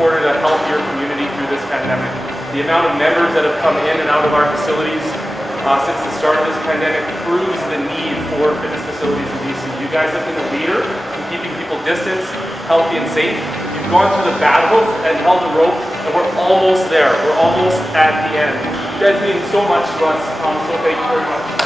supported a healthier community through this pandemic. The amount of members that have come in and out of our facilities since the start of this pandemic proves the need for fitness facilities in BC. You guys have been a leader in keeping people distanced, healthy and safe. You've gone through the battles and held the rope, and we're almost there. We're almost at the end. You guys mean so much to us, so thank you very much.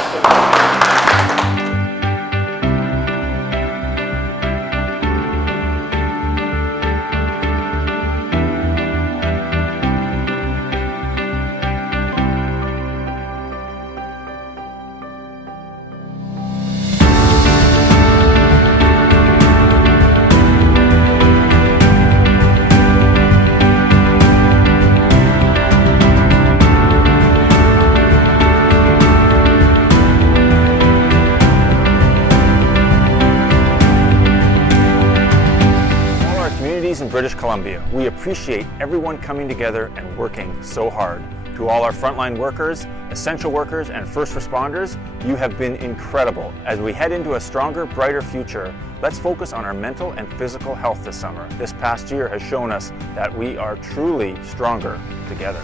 In British Columbia, we appreciate everyone coming together and working so hard. To all our frontline workers, essential workers, and first responders, you have been incredible. As we head into a stronger, brighter future, let's focus on our mental and physical health this summer. This past year has shown us that we are truly stronger together.